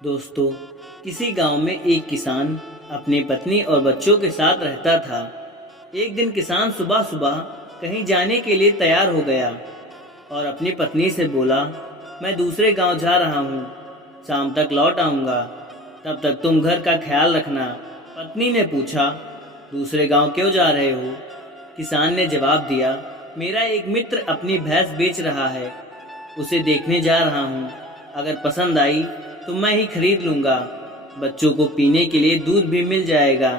दोस्तों, किसी गांव में एक किसान अपनी पत्नी और बच्चों के साथ रहता था। एक दिन किसान सुबह सुबह कहीं जाने के लिए तैयार हो गया और अपनी पत्नी से बोला, मैं दूसरे गांव जा रहा हूँ, शाम तक लौट आऊँगा, तब तक तुम घर का ख्याल रखना। पत्नी ने पूछा, दूसरे गांव क्यों जा रहे हो? किसान ने जवाब दिया, मेरा एक मित्र अपनी भैंस बेच रहा है, उसे देखने जा रहा हूँ। अगर पसंद आई तो मैं ही खरीद लूँगा। बच्चों को पीने के लिए दूध भी मिल जाएगा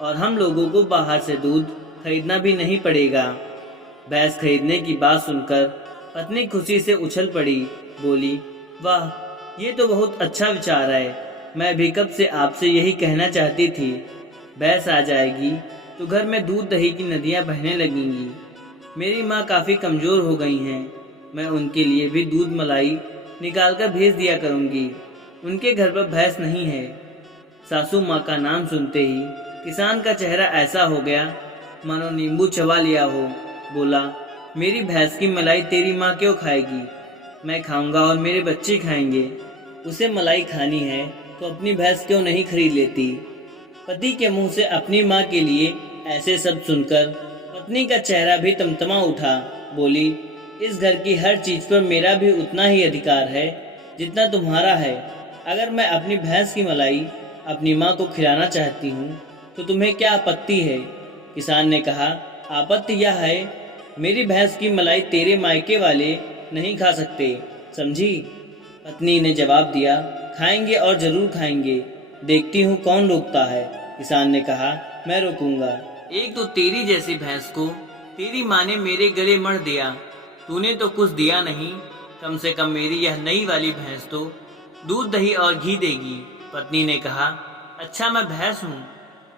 और हम लोगों को बाहर से दूध खरीदना भी नहीं पड़ेगा। भैंस खरीदने की बात सुनकर पत्नी खुशी से उछल पड़ी, बोली, वाह, ये तो बहुत अच्छा विचार है। मैं भी कब से आपसे यही कहना चाहती थी। भैंस आ जाएगी तो घर में दूध दही की नदियाँ बहने लगेंगी। मेरी माँ काफ़ी कमज़ोर हो गई हैं, मैं उनके लिए भी दूध मलाई निकाल कर भेज दिया करूँगी। उनके घर पर भैंस नहीं है। सासू माँ का नाम सुनते ही किसान का चेहरा ऐसा हो गया मानो नींबू चबा लिया हो। बोला, मेरी भैंस की मलाई तेरी माँ क्यों खाएगी? मैं खाऊंगा और मेरे बच्चे खाएंगे। उसे मलाई खानी है तो अपनी भैंस क्यों नहीं खरीद लेती? पति के मुंह से अपनी माँ के लिए ऐसे शब्द सुनकर पत्नी का चेहरा भी तमतमा उठा। बोली, इस घर की हर चीज पर मेरा भी उतना ही अधिकार है जितना तुम्हारा है। अगर मैं अपनी भैंस की मलाई अपनी माँ को खिलाना चाहती हूँ तो तुम्हें क्या आपत्ति है? किसान ने कहा, आपत्ति यह है, मेरी भैंस की मलाई तेरे मायके वाले नहीं खा सकते, समझी? पत्नी ने जवाब दिया, खाएंगे और जरूर खाएंगे, देखती हूँ कौन रोकता है। किसान ने कहा, मैं रोकूंगा। एक तो तेरी जैसी भैंस को तेरी माँ ने मेरे गले मढ़ दिया, तूने तो कुछ दिया नहीं। कम से कम मेरी यह नई वाली भैंस तो दूध दही और घी देगी। पत्नी ने कहा, अच्छा मैं भैंस हूँ,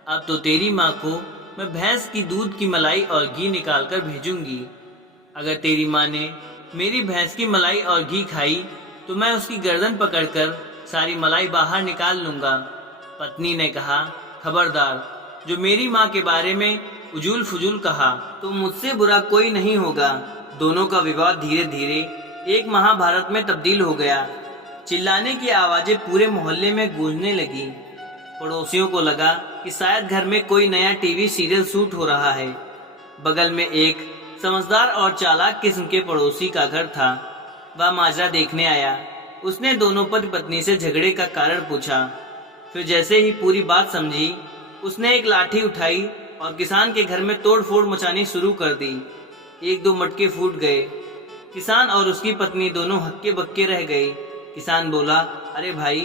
अब तो तेरी माँ को मैं भैंस की दूध की मलाई और घी निकाल कर भेजूंगी। अगर तेरी माँ ने मेरी भैंस की मलाई और घी खाई तो मैं उसकी गर्दन पकड़कर सारी मलाई बाहर निकाल लूँगा। पत्नी ने कहा, खबरदार, जो मेरी माँ के बारे में उजूल फुजूल कहा तो मुझसे बुरा कोई नहीं होगा। दोनों का विवाद धीरे धीरे एक महाभारत में तब्दील हो गया। चिल्लाने की आवाज़ें पूरे मोहल्ले में गूंजने लगी। पड़ोसियों को लगा कि शायद घर में कोई नया टीवी सीरियल शूट हो रहा है। बगल में एक समझदार और चालाक किस्म के पड़ोसी का घर था। वह माजरा देखने आया। उसने दोनों पति पत्नी से झगड़े का कारण पूछा। फिर जैसे ही पूरी बात समझी, उसने एक लाठी उठाई और किसान के घर में तोड़ फोड़ मचानी शुरू कर दी। एक दो मटके फूट गए। किसान और उसकी पत्नी दोनों हक्के बक्के रह गए। किसान बोला, अरे भाई,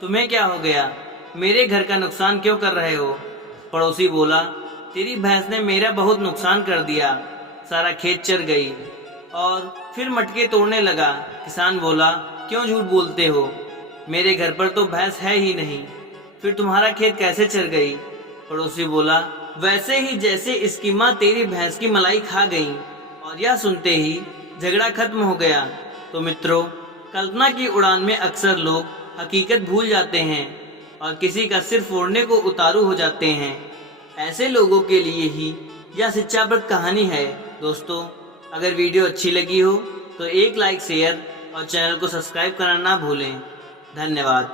तुम्हें क्या हो गया? मेरे घर का नुकसान क्यों कर रहे हो? पड़ोसी बोला, तेरी भैंस ने मेरा बहुत नुकसान कर दिया, सारा खेत चर गई और फिर मटके तोड़ने लगा। किसान बोला, क्यों झूठ बोलते हो? मेरे घर पर तो भैंस है ही नहीं, फिर तुम्हारा खेत कैसे चर गई? पड़ोसी बोला, वैसे ही जैसे इसकी माँ तेरी भैंस की मलाई खा गई। और यह सुनते ही झगड़ा खत्म हो गया। तो मित्रों, कल्पना की उड़ान में अक्सर लोग हकीकत भूल जाते हैं और किसी का सिर फोड़ने को उतारू हो जाते हैं। ऐसे लोगों के लिए ही यह शिक्षाप्रद कहानी है। दोस्तों, अगर वीडियो अच्छी लगी हो तो एक लाइक, शेयर और चैनल को सब्सक्राइब करना ना भूलें। धन्यवाद।